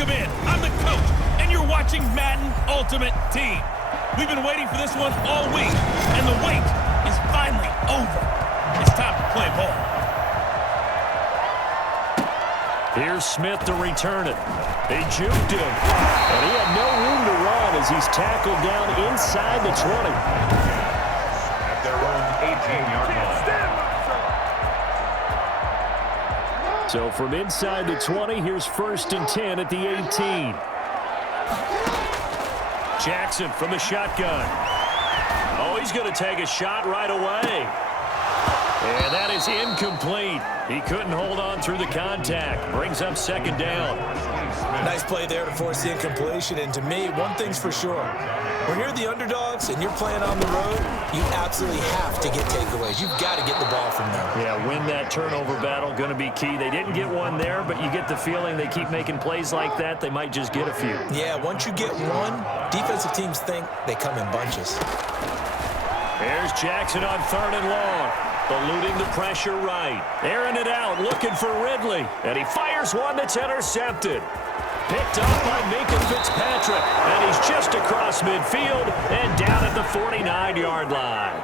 Welcome in. I'm the coach, and you're watching Madden Ultimate Team. We've been waiting for this one all week, and the wait is finally over. It's time to play ball. Here's Smith to return it. They juked him, and he had no room to run as he's tackled down inside the 20. At their own 18-yard line. So from inside the 20, here's 1st and 10 at the 18. Jackson from the shotgun. Oh, he's going to take a shot right away. And that is incomplete. He couldn't hold on through the contact. Brings up 2nd down. Nice play there to force the incompletion. And to me, one thing's for sure. When you're the underdogs and you're playing on the road, you absolutely have to get takeaways. You've got to get the ball from them. Yeah, win that turnover battle, going to be key. They didn't get one there, but you get the feeling they keep making plays like that, they might just get a few. Yeah, once you get one, defensive teams think they come in bunches. There's Jackson on 3rd and long. Eluding the pressure right. Airing it out, looking for Ridley. And he fires one that's intercepted. Picked up by Minka Fitzpatrick. And he's just across midfield and down at the 49-yard line.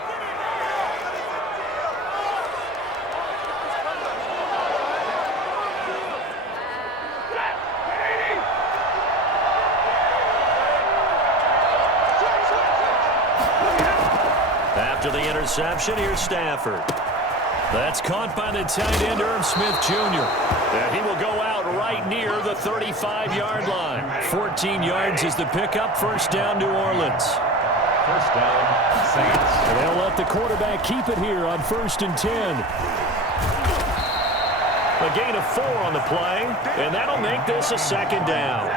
After the interception, here's Stafford. That's caught by the tight end, Irv Smith Jr. And he will go out right near the 35-yard line. 14 yards is the pickup. 1st down, New Orleans. 1st down, Saints. And they'll let the quarterback keep it here on 1st and 10. A gain of 4 on the play, and that'll make this a 2nd down. 4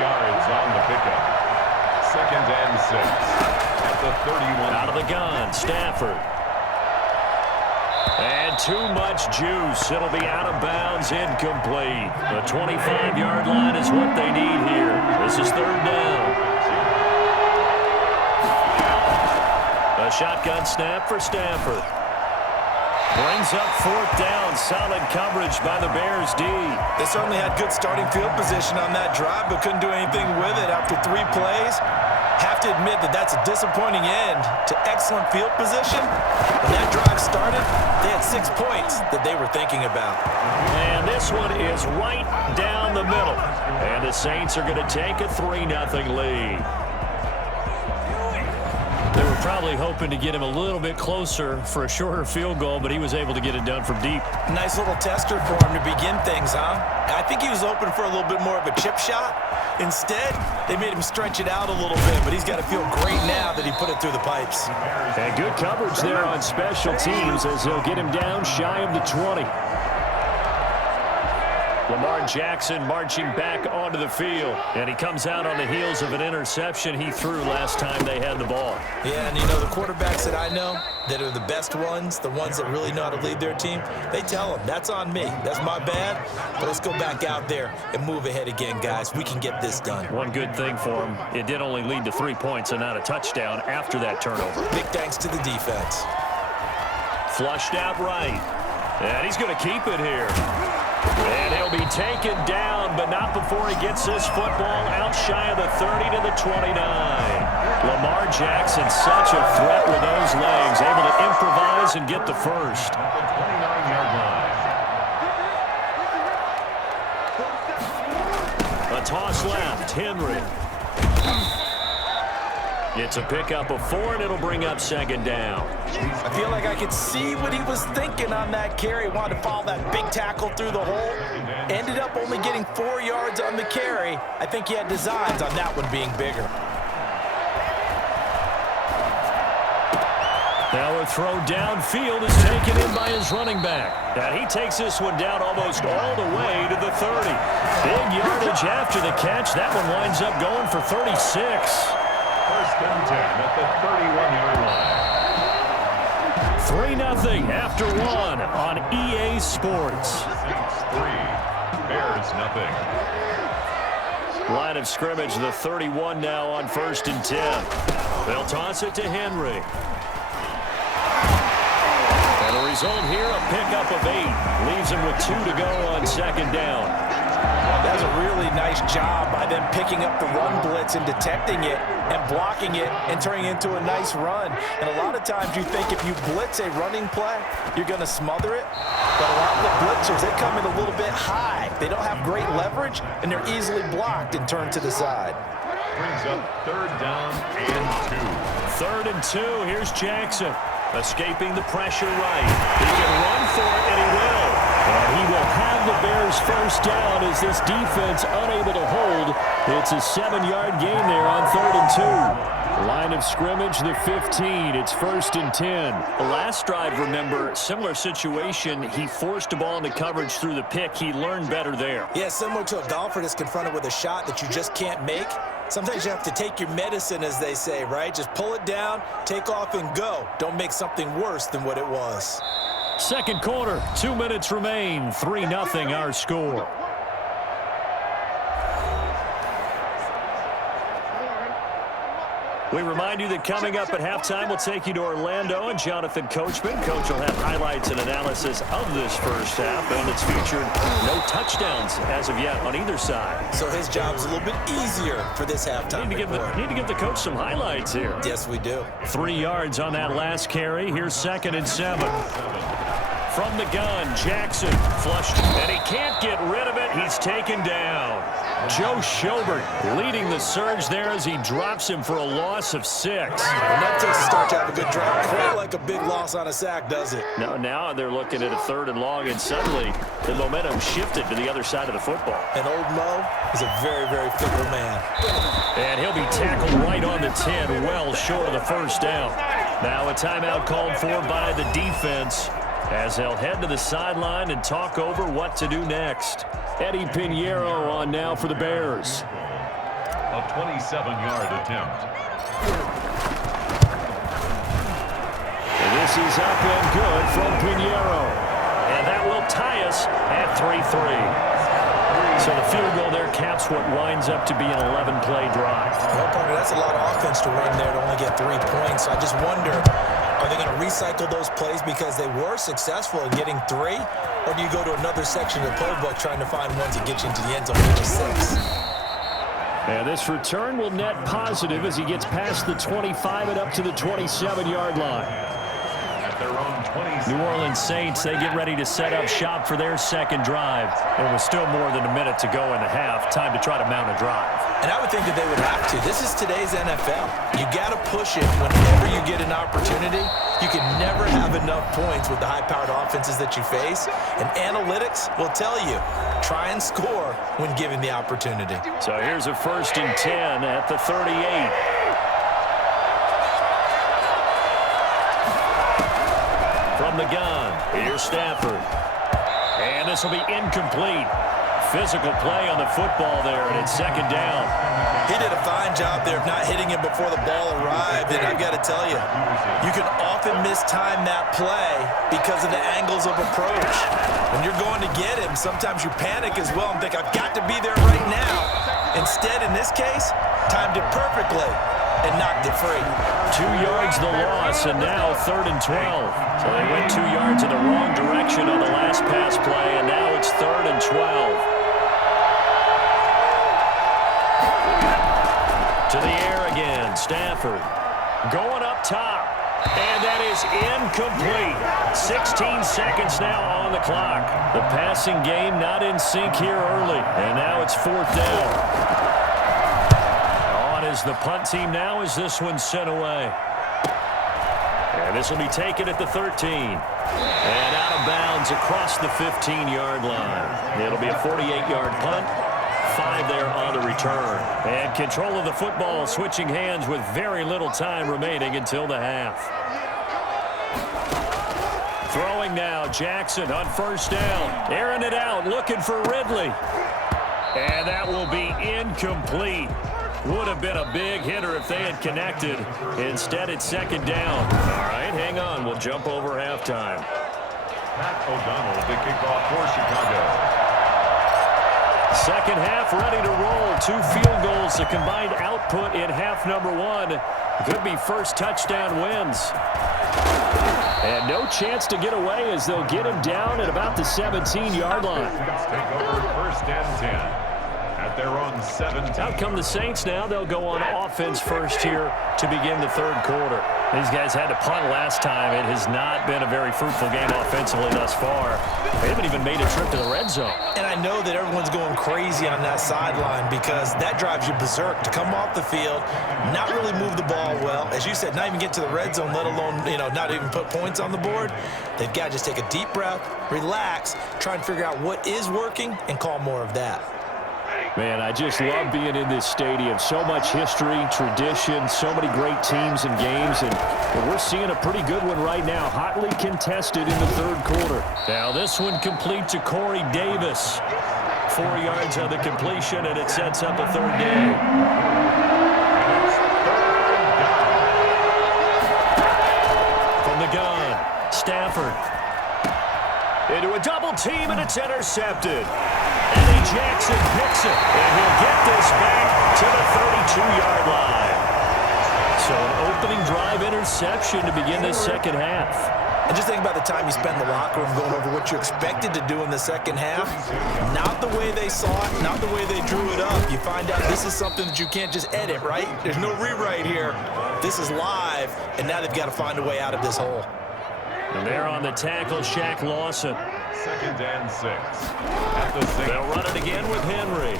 yards on the pickup. 2nd and 6. At the 31. Out of the gun, Stafford. And too much juice. It'll be out of bounds, incomplete. The 25-yard line is what they need here. This is 3rd down. A shotgun snap for Stafford. Brings up 4th down. Solid coverage by the Bears D. They certainly had good starting field position on that drive, but couldn't do anything with it after 3 plays. Have to admit that that's a disappointing end to excellent field position. When that drive started, they had 6 points that they were thinking about. And this one is right down the middle. And the Saints are going to take a 3-0 lead. They were probably hoping to get him a little bit closer for a shorter field goal, but he was able to get it done from deep. Nice little tester for him to begin things, huh? I think he was open for a little bit more of a chip shot. Instead, they made him stretch it out a little bit, but he's got to feel great now that he put it through the pipes. And good coverage there on special teams as he'll get him down shy of the 20. Lamar Jackson marching back onto the field. And he comes out on the heels of an interception he threw last time they had the ball. Yeah, and you know, the quarterbacks that I know that are the best ones, the ones that really know how to lead their team, they tell them, that's on me. That's my bad. But let's go back out there and move ahead again, guys. We can get this done. One good thing for him, it did only lead to 3 points and not a touchdown after that turnover. Big thanks to the defense. Flushed out right. And he's going to keep it here. And he'll be taken down, but not before he gets this football out shy of the 30 to the 29. Lamar Jackson, such a threat with those legs, able to improvise and get the first. At the 29-yard line. A toss left, Henry. It's a pickup of 4, and it'll bring up 2nd down. I feel like I could see what he was thinking on that carry. Wanted to follow that big tackle through the hole. Ended up only getting 4 yards on the carry. I think he had designs on that one being bigger. Now a throw downfield is taken in by his running back. And he takes this one down almost all the way to the 30. Big yardage after the catch. That one winds up going for 36. 1st and 10 at the 31-yard line. 3-0 after 1 on EA Sports. Saints 3, Bears 0. Line of scrimmage, the 31 now on 1st and 10. They'll toss it to Henry. And the result here, a pickup of 8. Leaves him with 2 to go on 2nd down. That's a really nice job by them picking up the run blitz and detecting it and blocking it and turning it into a nice run. And a lot of times you think if you blitz a running play, you're going to smother it. But a lot of the blitzers, they come in a little bit high. They don't have great leverage, and they're easily blocked and turned to the side. Brings up 3rd down and 2. 3rd and 2. Here's Jackson. Escaping the pressure right. He can run for it, and he will. And he will have the Bears first down as this defense unable to hold. It's a 7-yard gain there on 3rd and 2. Line of scrimmage, the 15. It's 1st and 10. The last drive, remember, similar situation. He forced a ball into coverage through the pick. He learned better there. Yeah, similar to a golfer that's confronted with a shot that you just can't make. Sometimes you have to take your medicine, as they say, right? Just pull it down, take off, and go. Don't make something worse than what it was. Second quarter, 2 minutes remain. 3-0 our score. We remind you that coming up at halftime, we'll take you to Orlando and Jonathan Coachman. Coach will have highlights and analysis of this first half, and it's featured no touchdowns as of yet on either side. So his job's a little bit easier for this halftime. Need to give the coach some highlights here. Yes, we do. 3 yards on that last carry. Here's 2nd and 7. From the gun, Jackson flushed, and he can't get rid of it. He's taken down. Joe Schobert leading the surge there as he drops him for a loss of 6. And that takes a start to have a good drive. Quite like a big loss on a sack, does it? Now they're looking at a 3rd and long, and suddenly the momentum shifted to the other side of the football. And old Mo is a very, very fickle man. And he'll be tackled right on the 10, well short of the first down. Now a timeout called for by the defense, as they'll head to the sideline and talk over what to do next. Eddie Pinheiro on now for the Bears. A 27-yard attempt. And this is up and good from Pinheiro. And that will tie us at 3-3. So the field goal there caps what winds up to be an 11-play drive. Well, partner, that's a lot of offense to run there to only get 3 points. I just wonder, are they going to recycle those plays because they were successful in getting 3? Or do you go to another section of the playbook trying to find ones that get you into the end zone for 6? And this return will net positive as he gets past the 25 and up to the 27-yard line. At their own 20. New Orleans Saints, they get ready to set up shop for their second drive. There was still more than a minute to go in the half. Time to try to mount a drive. And I would think that they would have to. This is today's NFL. You got to push it whenever you get an opportunity. You can never have enough points with the high-powered offenses that you face. And analytics will tell you, try and score when given the opportunity. So here's a 1st and 10 at the 38. From the gun, here's Stafford. And this will be incomplete. Physical play on the football there, and it's 2nd down. He did a fine job there of not hitting him before the ball arrived, and I've got to tell you, you can often mistime that play because of the angles of approach. When you're going to get him, sometimes you panic as well and think, I've got to be there right now. Instead, in this case, timed it perfectly and knocked it free. 2 yards the loss, and now 3rd and 12. So they went 2 yards in the wrong direction on the last pass play, and now it's 3rd and 12. To the air again, Stafford going up top, and that is incomplete. 16 seconds now on the clock. The passing game not in sync here early, and now it's 4th down. On is the punt team now as this one's sent away. And this will be taken at the 13. And out of bounds across the 15-yard line. It'll be a 48-yard punt. 5 there on the return. And control of the football switching hands with very little time remaining until the half. Throwing now, Jackson on 1st down. Airing it out, looking for Ridley. And that will be incomplete. Would have been a big hitter if they had connected. Instead, it's 2nd down. All right, hang on. We'll jump over halftime. Pat O'Donnell, the kickoff for Chicago. Second half ready to roll. 2 field goals, the combined output in half number 1. Could be first touchdown wins. And no chance to get away as they'll get him down at about the 17-yard line. Take over first and 10 at their own 17. Out come the Saints now. They'll go on offense first here to begin the third quarter. These guys had to punt last time. It has not been a very fruitful game offensively thus far. They haven't even made a trip to the red zone. And I know that everyone's going crazy on that sideline because that drives you berserk to come off the field, not really move the ball well. As you said, not even get to the red zone, let alone, not even put points on the board. They've got to just take a deep breath, relax, try and figure out what is working and call more of that. Man, I just love being in this stadium. So much history, tradition, so many great teams and games, and we're seeing a pretty good one right now, hotly contested in the third quarter. Now this one complete to Corey Davis. 4 yards on the completion, and it sets up a third down. From the gun, Stafford. Into a double team, and it's intercepted. Eddie Jackson picks it, and he'll get this back to the 32-yard line. So an opening drive interception to begin this second half. And just think about the time you spent in the locker room going over what you expected to do in the second half. Not the way they saw it, not the way they drew it up. You find out this is something that you can't just edit, right? There's no rewrite here. This is live, and now they've got to find a way out of this hole. And there on the tackle, Shaq Lawson. Second and 6 at the Saints. They'll run it again with Henry.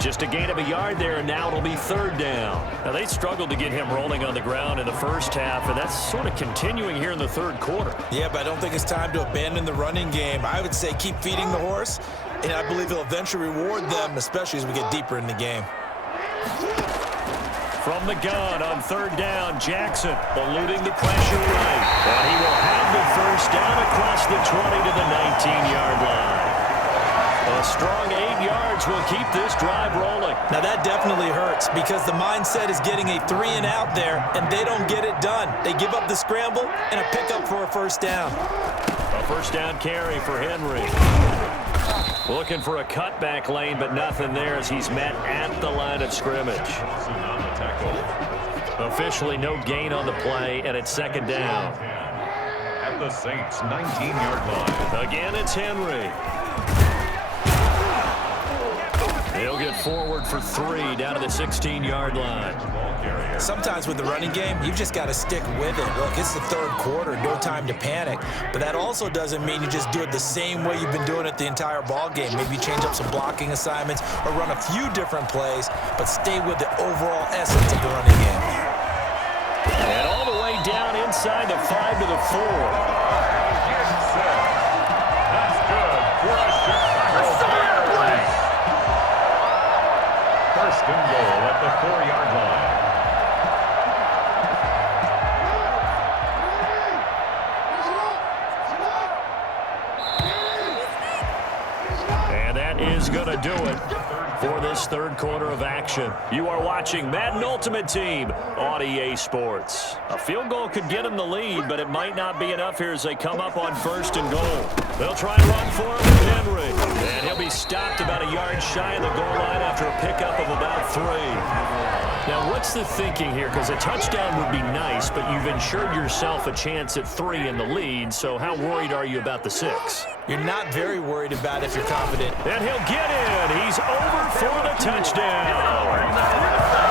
Just a gain of a yard there, and now it'll be third down. Now, they struggled to get him rolling on the ground in the first half, and that's sort of continuing here in the third quarter. Yeah, but I don't think it's time to abandon the running game. I would say keep feeding the horse, and I believe he'll eventually reward them, especially as we get deeper in the game. From the gun on third down, Jackson eluding the pressure right. And he will have the first down across the 20 to the 19-yard line. A strong 8 yards will keep this drive rolling. Now that definitely hurts because the mindset is getting a 3 and out there, and they don't get it done. They give up the scramble and a pickup for a first down. A first down carry for Henry. Looking for a cutback lane, but nothing there as he's met at the line of scrimmage. Officially no gain on the play, and it's second down. At the Saints' 19-yard line. Again, it's Henry. He'll get forward for 3 down to the 16-yard line. Sometimes with the running game, you've just got to stick with it. Look, it's the third quarter, no time to panic. But that also doesn't mean you just do it the same way you've been doing it the entire ball game. Maybe change up some blocking assignments or run a few different plays, but stay with the overall essence of the running game. And all the way down inside the 5 to the 4. That's good for a Chicago Bears. First and goal at the 4-yard line. And that is going to do it for this third quarter of action. You are watching Madden Ultimate Team on EA Sports. A field goal could get them the lead, but it might not be enough here as they come up on first and goal. They'll try and run for him with Henry. And he'll be stopped about a yard shy of the goal line after a pickup of about 3. Now, what's the thinking here? Because a touchdown would be nice, but you've ensured yourself a chance at 3 in the lead, so how worried are you about the 6? You're not very worried about it if you're confident. And he'll get in. He's over for the touchdown.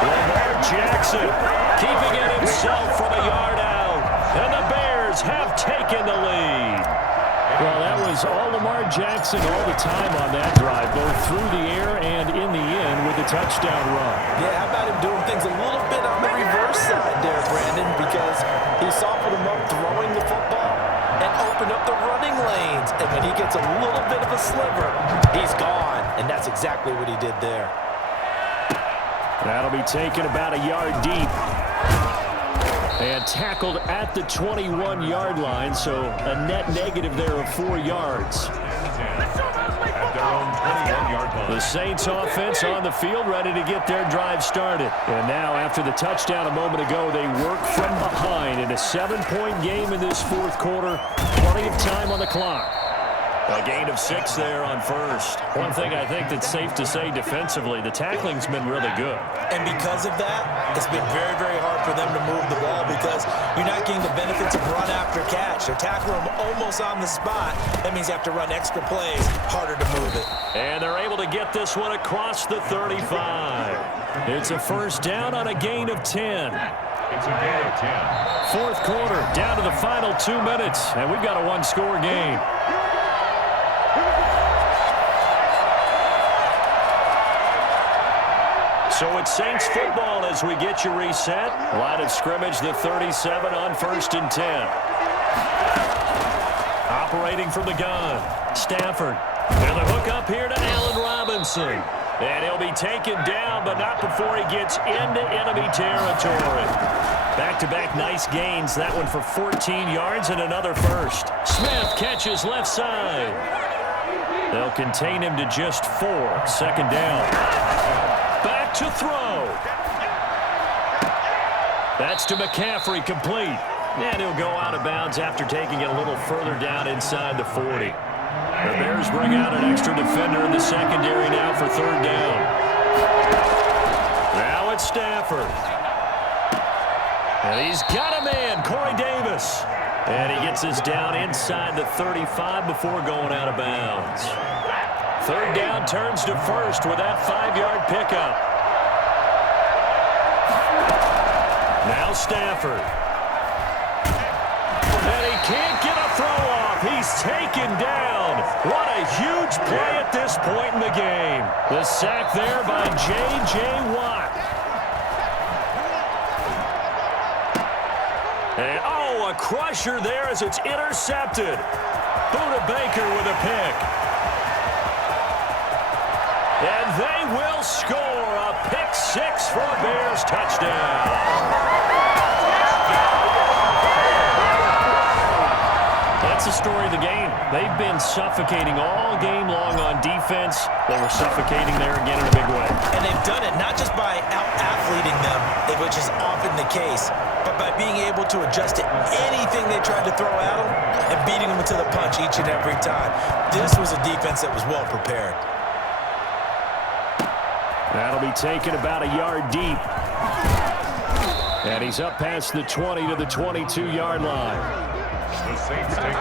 Lamar Jackson keeping it himself from a yard out. And the Bears have taken the lead. Well, that was all Lamar Jackson all the time on that drive, both through the air and in the end with the touchdown run. Yeah, how about him doing things a little bit on the reverse side there, Brandon, because he softened him up throwing the football and opened up the running lanes. And when he gets a little bit of a sliver, he's gone. And that's exactly what he did there. That'll be taken about a yard deep. And tackled at the 21-yard line, so a net negative there of 4 yards. At their own 21-yard line. The Saints offense on the field ready to get their drive started. And now after the touchdown a moment ago, they work from behind in a 7-point game in this fourth quarter. Plenty of time on the clock. A gain of 6 there on first. One thing I think that's safe to say defensively, the tackling's been really good. And because of that, it's been very, very hard for them to move the ball because you're not getting the benefits of run after catch. They're tackling them almost on the spot. That means you have to run extra plays, harder to move it. And they're able to get this one across the 35. It's a first down on a gain of 10. It's a gain of 10. Fourth quarter, down to the final 2 minutes, and we've got a one-score game. So it's Saints football as we get you reset. Line of scrimmage, the 37 on 1st and 10. Operating from the gun, Stafford. And the hook up here to Allen Robinson. And he'll be taken down, but not before he gets into enemy territory. Back-to-back nice gains. That one for 14 yards and another first. Smith catches left side. They'll contain him to just 4. Second down. Back to throw. That's to McCaffrey, complete. And he'll go out of bounds after taking it a little further down inside the 40. The Bears bring out an extra defender in the secondary now for third down. Now it's Stafford. And he's got a man, Corey Davis. And he gets us down inside the 35 before going out of bounds. Third down turns to first with that 5-yard pickup. Now Stafford. And he can't get a throw off. He's taken down. What a huge play at this point in the game. The sack there by J.J. Watt. And, oh, a crusher there as it's intercepted. Buda Baker with a pick. And they will score a pick-6 for a Bears touchdown. That's the story of the game. They've been suffocating all game long on defense. They were suffocating there again in a big way. And they've done it not just by out-athleting them, which is often the case, but by being able to adjust to anything they tried to throw at them and beating them to the punch each and every time. This was a defense that was well prepared. That'll be taken about a yard deep. And he's up past the 20 to the 22-yard line. The Saints take over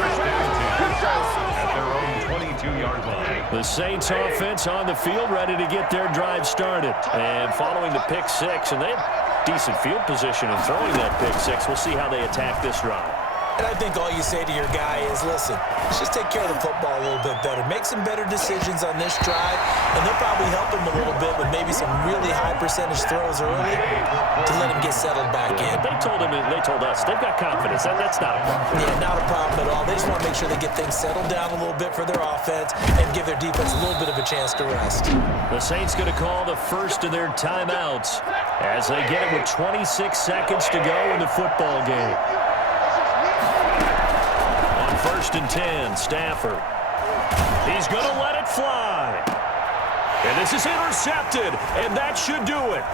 first down at their own 22-yard line. The Saints offense on the field ready to get their drive started. And following the pick-6, and they have decent field position in throwing that pick-6. We'll see how they attack this drive. And I think all you say to your guy is, listen, let's just take care of the football a little bit better. Make some better decisions on this drive, and they'll probably help him a little bit with maybe some really high percentage throws early to let him get settled back in. They told him, and they told us, they've got confidence. That's not a problem. Yeah, not a problem at all. They just want to make sure they get things settled down a little bit for their offense and give their defense a little bit of a chance to rest. The Saints going to call the first of their timeouts as they get it with 26 seconds to go in the football game. First and 10, Stafford. He's going to let it fly. And this is intercepted, and that should do it.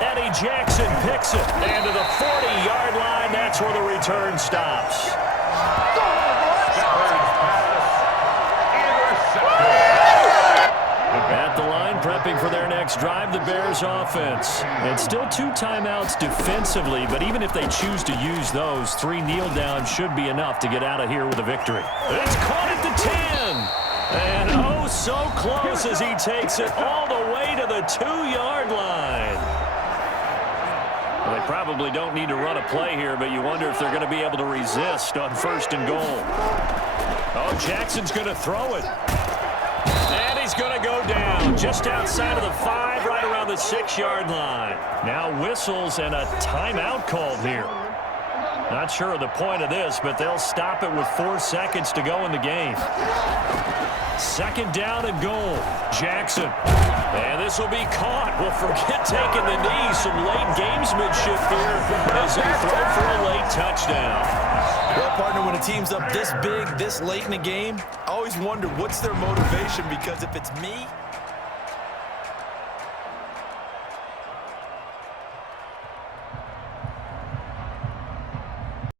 Eddie Jackson picks it. And to the 40-yard line, that's where the return stops. At the line, prepping for their next drive, the Bears offense. And still 2 timeouts defensively, but even if they choose to use those, 3 kneel downs should be enough to get out of here with a victory. It's caught at the 10. And oh, so close as he takes it all the way to the 2-yard line. Well, they probably don't need to run a play here, but you wonder if they're going to be able to resist on first and goal. Oh, Jackson's going to throw it. And he's going to go down just outside of the 5, right around the 6-yard line. Now whistles and a timeout called here. Not sure of the point of this, but they'll stop it with 4 seconds to go in the game. Second down and goal. Jackson. And this will be caught. Well, forget taking the knee. Some late gamesmanship here as they throw for a late touchdown. Well, partner, when a team's up this big, this late in the game, I always wonder what's their motivation, because if it's me,